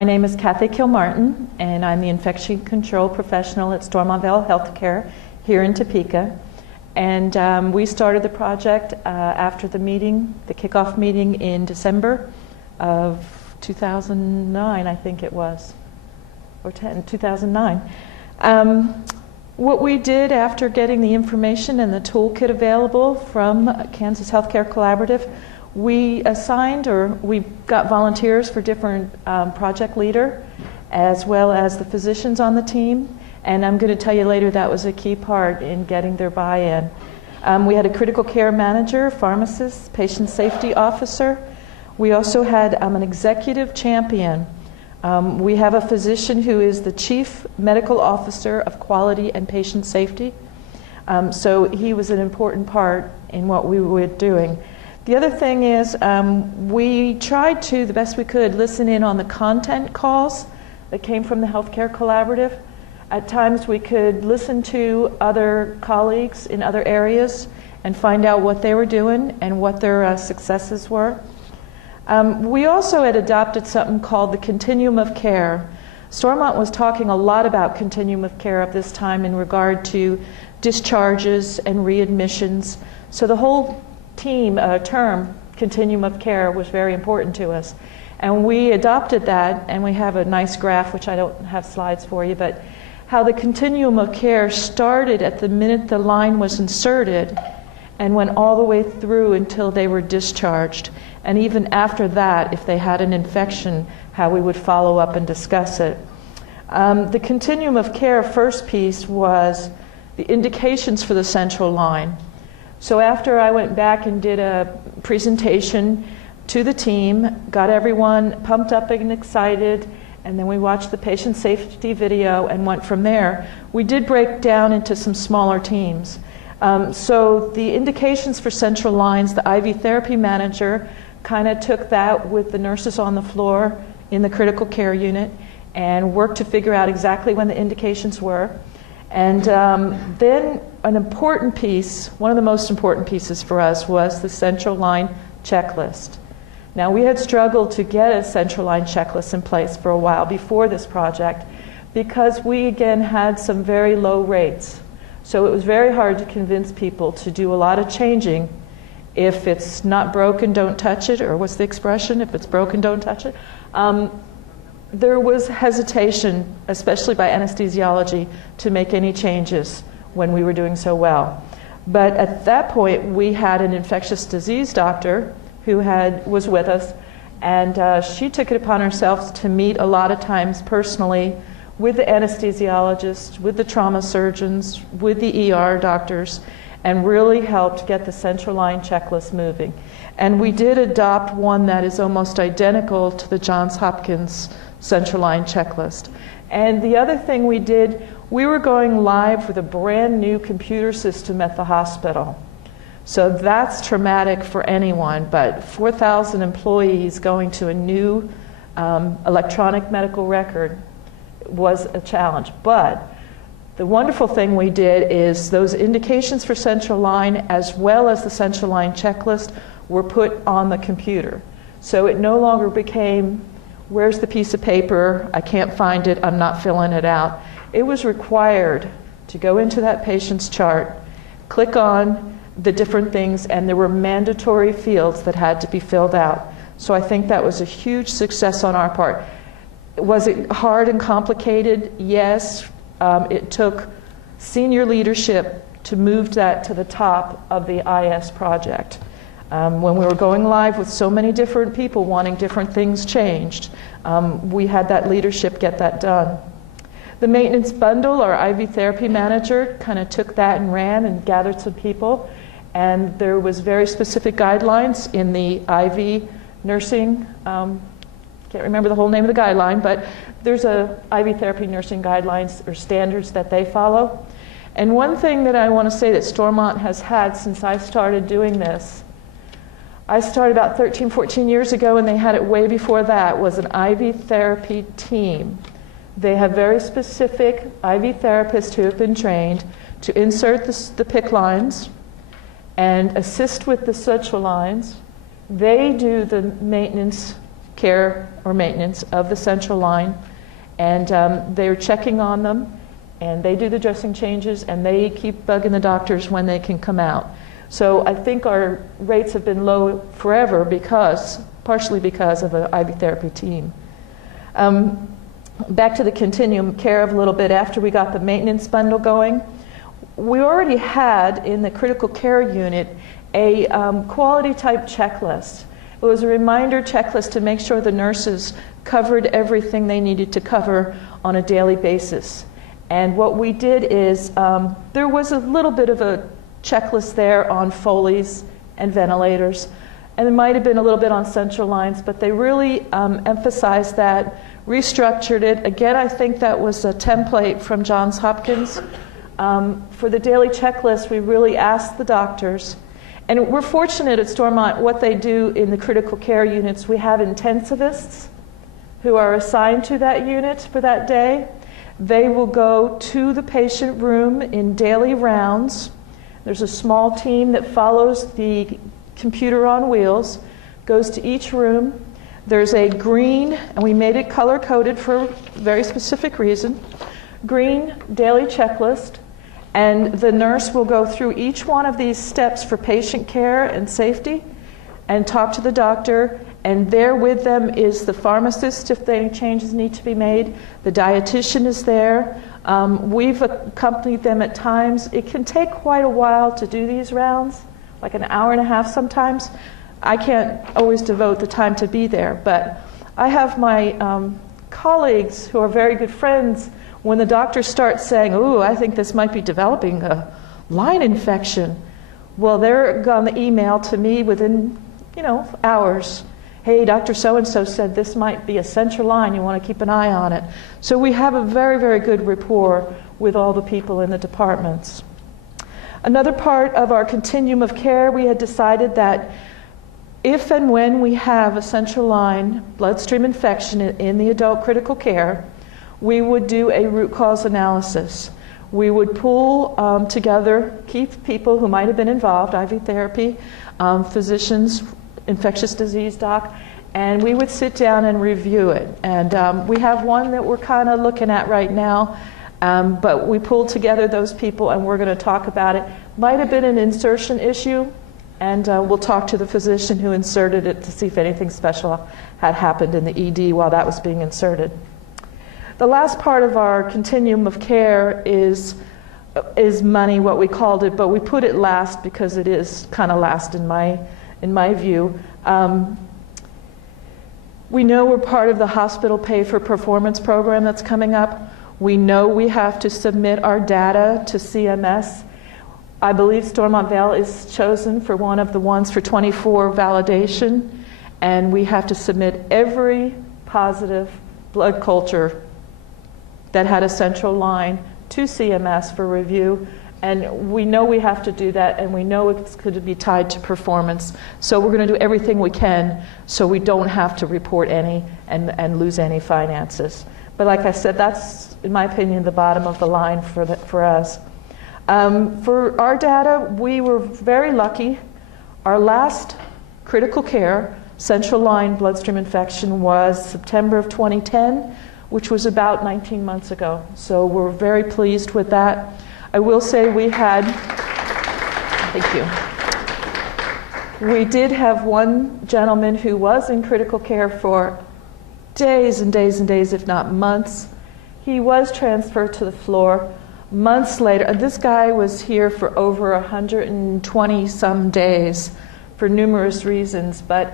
My name is Kathy Kilmartin, and I'm the infection control professional at Stormont Vail Healthcare here in Topeka. And we started the project after the meeting, the kickoff meeting in December of 2009, I think it was, or 2009. What we did after getting the information and the toolkit available from Kansas Healthcare Collaborative, we got volunteers for different project leader, as well as the physicians on the team. And I'm going to tell you later that was a key part in getting their buy-in. We had a critical care manager, pharmacist, patient safety officer. We also had an executive champion. We have a physician who is the chief medical officer of quality and patient safety. So he was an important part in what we were doing. The other thing is we tried to, the best we could, listen in on the content calls that came from the Healthcare Collaborative. At times we could listen to other colleagues in other areas and find out what they were doing and what their successes were. We also had adopted something called the Continuum of Care. Stormont was talking a lot about Continuum of Care at this time in regard to discharges and readmissions. So the whole term Continuum of Care was very important to us. And we adopted that, and we have a nice graph, which I don't have slides for you, but how the Continuum of Care started at the minute the line was inserted and went all the way through until they were discharged. And even after that, if they had an infection, how we would follow up and discuss it. The Continuum of Care first piece was the indications for the central line. So after I went back and did a presentation to the team, got everyone pumped up and excited, and then we watched the patient safety video and went from there. We did break down into some smaller teams. So the indications for central lines, the IV therapy manager kind of took that with the nurses on the floor in the critical care unit and worked to figure out exactly when the indications were. And then an important piece, one of the most important pieces for us, was the central line checklist. Now, we had struggled to get a central line checklist in place for a while before this project because we, again, had some very low rates. So it was very hard to convince people to do a lot of changing. If it's not broken, don't touch it, or what's the expression? If it's broken, don't touch it. There was hesitation, especially by anesthesiology, to make any changes when we were doing so well. But at that point, we had an infectious disease doctor who was with us, and she took it upon herself to meet a lot of times personally with the anesthesiologists, with the trauma surgeons, with the ER doctors, and really helped get the central line checklist moving. And we did adopt one that is almost identical to the Johns Hopkins central line checklist. And the other thing we did, we were going live with a brand new computer system at the hospital. So that's traumatic for anyone, but 4,000 employees going to a new electronic medical record was a challenge. But the wonderful thing we did is those indications for central line as well as the central line checklist were put on the computer. So it no longer became, where's the piece of paper? I can't find it. I'm not filling it out. It was required to go into that patient's chart, click on the different things, and there were mandatory fields that had to be filled out. So I think that was a huge success on our part. Was it hard and complicated? Yes. It took senior leadership to move that to the top of the IS project. When we were going live with so many different people wanting different things changed, we had that leadership get that done. The maintenance bundle, our IV therapy manager, kind of took that and ran and gathered some people. And there was very specific guidelines in the IV nursing, can't remember the whole name of the guideline, but there's a IV therapy nursing guidelines or standards that they follow. And one thing that I want to say that Stormont has had since I started doing this, I started about 13, 14 years ago, and they had it way before that, was an IV therapy team. They have very specific IV therapists who have been trained to insert the PICC lines and assist with the central lines. They do the maintenance care or maintenance of the central line, and they're checking on them, and they do the dressing changes, and they keep bugging the doctors when they can come out. So I think our rates have been low forever partially because of an IV therapy team. Back to the Continuum of Care a little bit, after we got the maintenance bundle going, we already had in the critical care unit a quality type checklist. It was a reminder checklist to make sure the nurses covered everything they needed to cover on a daily basis. And what we did is there was a little bit of a checklist there on Foleys and ventilators, and there might have been a little bit on central lines, but they really emphasized that, restructured it. Again, I think that was a template from Johns Hopkins. For the daily checklist, we really asked the doctors, and we're fortunate at Stormont what they do in the critical care units. We have intensivists who are assigned to that unit for that day. They will go to the patient room in daily rounds. There's a small team that follows the computer on wheels, goes to each room. There's a green, and we made it color-coded for a very specific reason, green daily checklist, and the nurse will go through each one of these steps for patient care and safety and talk to the doctor, and there with them is the pharmacist if any changes need to be made. The dietitian is there. We've accompanied them at times. It can take quite a while to do these rounds, like an hour and a half sometimes. I can't always devote the time to be there, but I have my colleagues who are very good friends. When the doctor starts saying, "Ooh, I think this might be developing a line infection," well, they're on the email to me within, hours. "Hey, Dr. So-and-so said this might be a central line. You want to keep an eye on it." So we have a very, very good rapport with all the people in the departments. Another part of our continuum of care, we had decided that if and when we have a central line bloodstream infection in the adult critical care, we would do a root cause analysis. We would pull together key people who might have been involved, IV therapy, physicians, infectious disease doc, and we would sit down and review it. And we have one that we're kind of looking at right now, but we pulled together those people and we're going to talk about it. Might have been an insertion issue, and we'll talk to the physician who inserted it to see if anything special had happened in the ED while that was being inserted. The last part of our continuum of care is money, what we called it, but we put it last because it is kind of last in my view. We know we're part of the hospital pay for performance program that's coming up. We know we have to submit our data to CMS. I believe Stormont Vail is chosen for one of the ones for 24 validation, and we have to submit every positive blood culture that had a central line to CMS for review, and we know we have to do that, and we know it's going to be tied to performance. So we're going to do everything we can so we don't have to report any and lose any finances. But like I said, that's, in my opinion, the bottom of the line for us. For our data, we were very lucky. Our last critical care central line bloodstream infection was September of 2010, which was about 19 months ago. So we're very pleased with that. I will say we had, thank you. We did have one gentleman who was in critical care for days and days and days, if not months. He was transferred to the floor months later. And this guy was here for over 120 some days for numerous reasons, but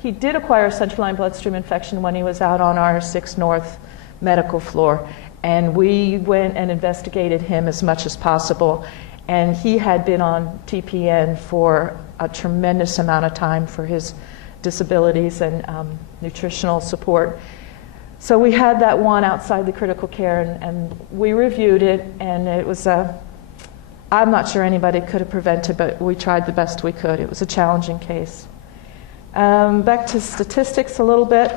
he did acquire a central line bloodstream infection when he was out on our 6 North medical floor. And we went and investigated him as much as possible. And he had been on TPN for a tremendous amount of time for his disabilities and nutritional support. So we had that one outside the critical care, and we reviewed it, and it was I'm not sure anybody could have prevented, but we tried the best we could. It was a challenging case. Back to statistics a little bit.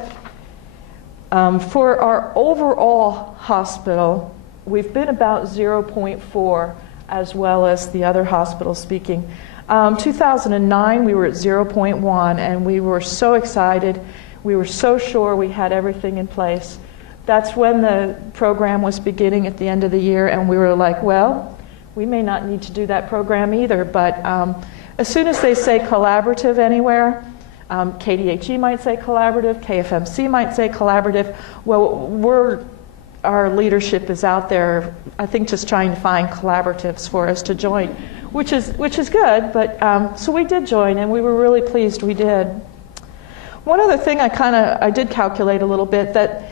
For our overall hospital, we've been about 0.4 as well as the other hospitals speaking. 2009, we were at 0.1, and we were so excited. We were so sure we had everything in place. That's when the program was beginning at the end of the year, and we were like, well, we may not need to do that program either, but as soon as they say collaborative anywhere, KDHE might say collaborative, KFMC might say collaborative. Well, our leadership is out there, I think, just trying to find collaboratives for us to join, which is good. But so we did join, and we were really pleased we did. One other thing I did calculate a little bit, that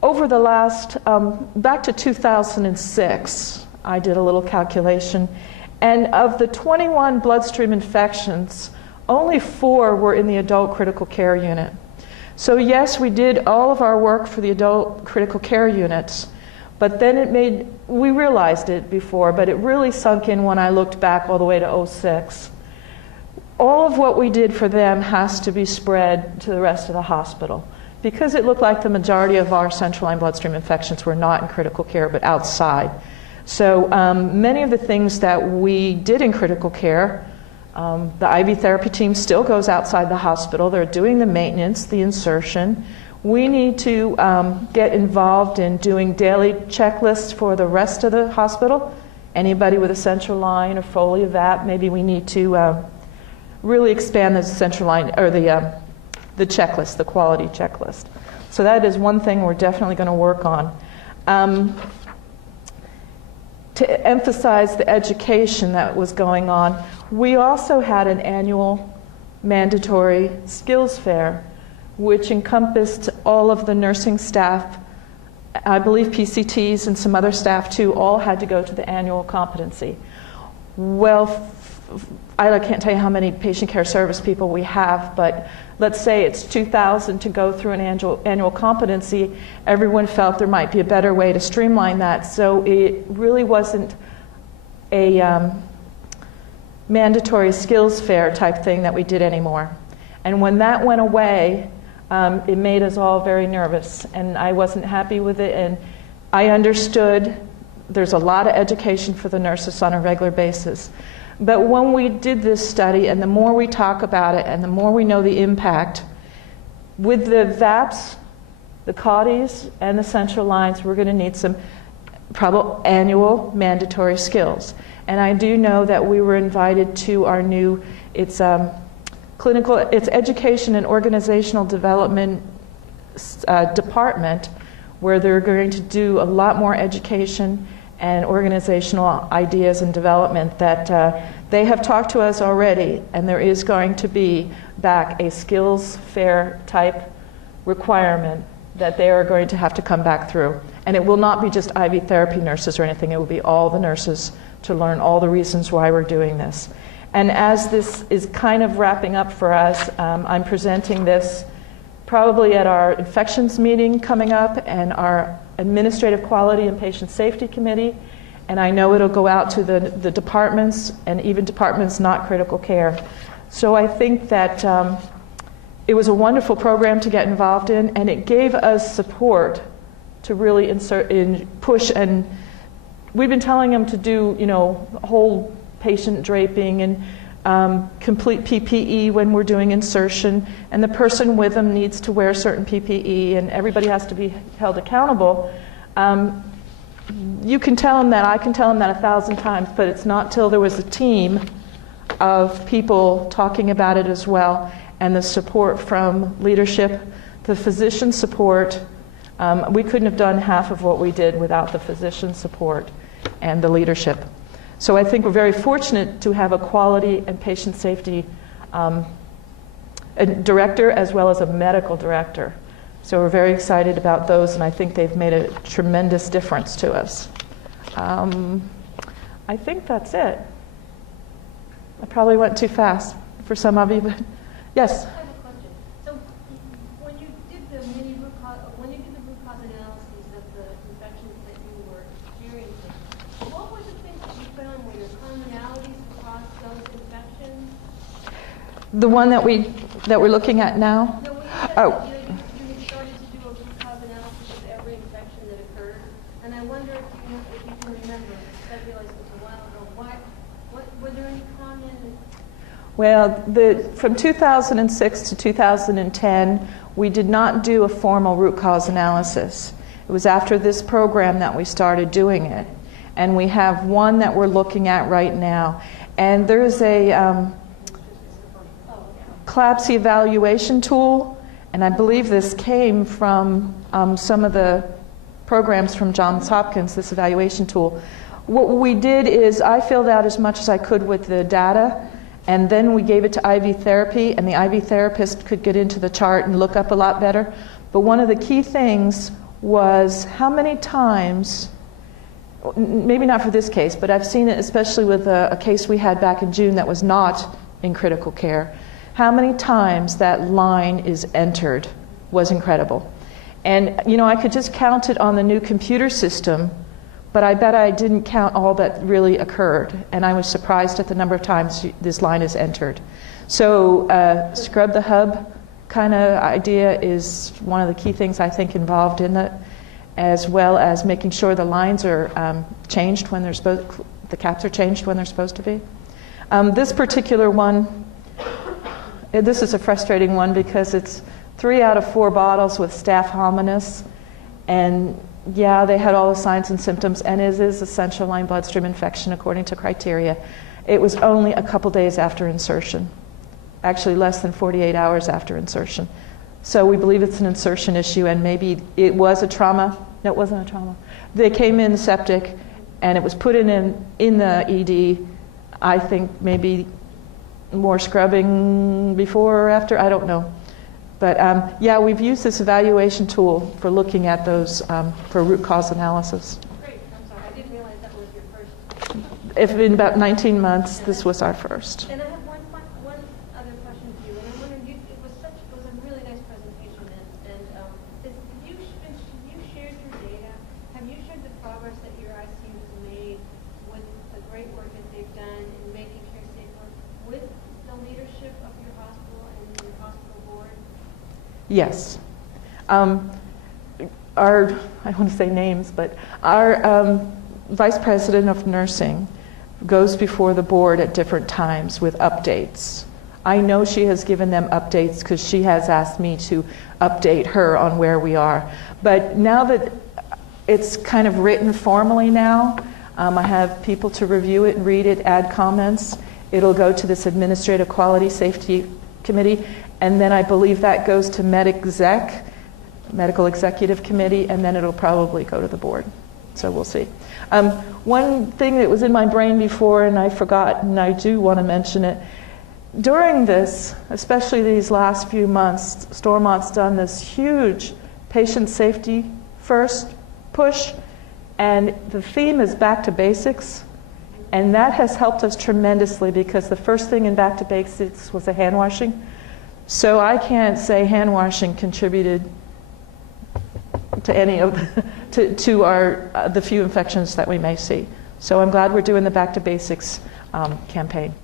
over the last back to 2006, I did a little calculation, and of the 21 bloodstream infections, only 4 were in the adult critical care unit. So yes, we did all of our work for the adult critical care units, but then we realized it before, but it really sunk in when I looked back all the way to 2006. All of what we did for them has to be spread to the rest of the hospital, because it looked like the majority of our central line bloodstream infections were not in critical care but outside. So many of the things that we did in critical care, the IV therapy team still goes outside the hospital. They're doing the maintenance, the insertion. We need to get involved in doing daily checklists for the rest of the hospital. Anybody with a central line or Foley VAP, maybe we need to really expand the central line, or the checklist, the quality checklist. So that is one thing we're definitely going to work on. To emphasize the education that was going on, we also had an annual mandatory skills fair, which encompassed all of the nursing staff. I believe PCTs and some other staff too all had to go to the annual competency. Well, I can't tell you how many patient care service people we have, but let's say it's 2,000 to go through an annual competency. Everyone felt there might be a better way to streamline that, so it really wasn't a mandatory skills fair type thing that we did anymore. And when that went away, it made us all very nervous, and I wasn't happy with it, and I understood there's a lot of education for the nurses on a regular basis. But when we did this study, and the more we talk about it, and the more we know the impact, with the VAPs, the CAUTIs, and the central lines, we're going to need some probably annual mandatory skills. And I do know that we were invited to our new, it's education and organizational development department, where they're going to do a lot more education and organizational ideas and development that they have talked to us already, and there is going to be back a skills fair type requirement that they are going to have to come back through. And it will not be just IV therapy nurses or anything, it will be all the nurses to learn all the reasons why we're doing this. And as this is kind of wrapping up for us, I'm presenting this probably at our infections meeting coming up and our Administrative Quality and Patient Safety Committee, and I know it'll go out to the departments and even departments not critical care. So I think that it was a wonderful program to get involved in, and it gave us support to really push, and we've been telling them to do, whole patient draping and complete PPE when we're doing insertion, and the person with them needs to wear certain PPE, and everybody has to be held accountable. You can tell them that, I can tell them that 1,000 times, but it's not till there was a team of people talking about it as well, and the support from leadership, the physician support. We couldn't have done half of what we did without the physician support and the leadership. So I think we're very fortunate to have a quality and patient safety director as well as a medical director. So we're very excited about those, and I think they've made a tremendous difference to us. I think that's it. I probably went too fast for some of you, but yes? I have a question. So when you did the root cause analysis of the infections that you were experiencing, what were the things that you found were your commonalities across those infections? The one that we're looking at now? No, when you said oh. that, you had started to do a root cause analysis of every infection that occurred, and I wonder if you can remember. I realized it was a while ago. Were there any common? Well, from 2006 to 2010, we did not do a formal root cause analysis. It was after this program that we started doing it. And we have one that we're looking at right now. And there's a CLABSI evaluation tool, and I believe this came from some of the programs from Johns Hopkins, this evaluation tool. What we did is I filled out as much as I could with the data, and then we gave it to IV therapy, and the IV therapist could get into the chart and look up a lot better. But one of the key things was how many times, maybe not for this case, but I've seen it especially with a case we had back in June that was not in critical care, how many times that line is entered was incredible. And you know, I could just count it on the new computer system, but I bet I didn't count all that really occurred, and I was surprised at the number of times this line is entered. So scrub the hub kind of idea is one of the key things I think involved in it, as well as making sure the lines are changed when they're supposed, the caps are changed when they're supposed to be. This particular one, this is a frustrating one because it's 3 out of 4 bottles with staph hominis, and yeah, they had all the signs and symptoms, and it is a central line bloodstream infection according to criteria. It was only a couple days after insertion, actually less than 48 hours after insertion. So we believe it's an insertion issue, and maybe it was a trauma. No, it wasn't a trauma. They came in septic, and it was put in the ED. I think maybe more scrubbing before or after, I don't know. But yeah, we've used this evaluation tool for looking at those for root cause analysis. Great, I'm sorry, I didn't realize that was your first. If in about 19 months, this was our first. And I have one other question for you, and I'm wondering, it was a really nice presentation, and have you shared your data? Have you shared the progress that your ICU has made with the great work that they've done in making care safer with the leadership of your hospital and your hospital board? Yes. Our, I want to say names, but our vice president of nursing goes before the board at different times with updates. I know she has given them updates because she has asked me to update her on where we are. But now that it's kind of written formally now, I have people to review it and read it, add comments. It'll go to this Administrative Quality Safety Committee, and then I believe that goes to Medical Executive Committee, and then it'll probably go to the board. So we'll see. One thing that was in my brain before, and I forgot, and I do want to mention it, during this, especially these last few months, Stormont's done this huge patient safety first push, and the theme is back to basics, and that has helped us tremendously because the first thing in back to basics was the hand washing. So I can't say hand washing contributed to any of to our the few infections that we may see. So I'm glad we're doing the back to basics campaign.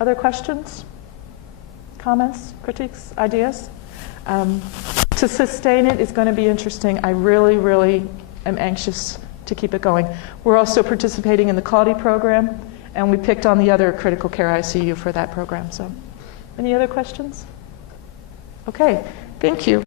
Other questions, comments, critiques, ideas? To sustain it is going to be interesting. I really, really am anxious to keep it going. We're also participating in the quality program, and we picked on the other critical care ICU for that program. So, any other questions? Okay, thank you.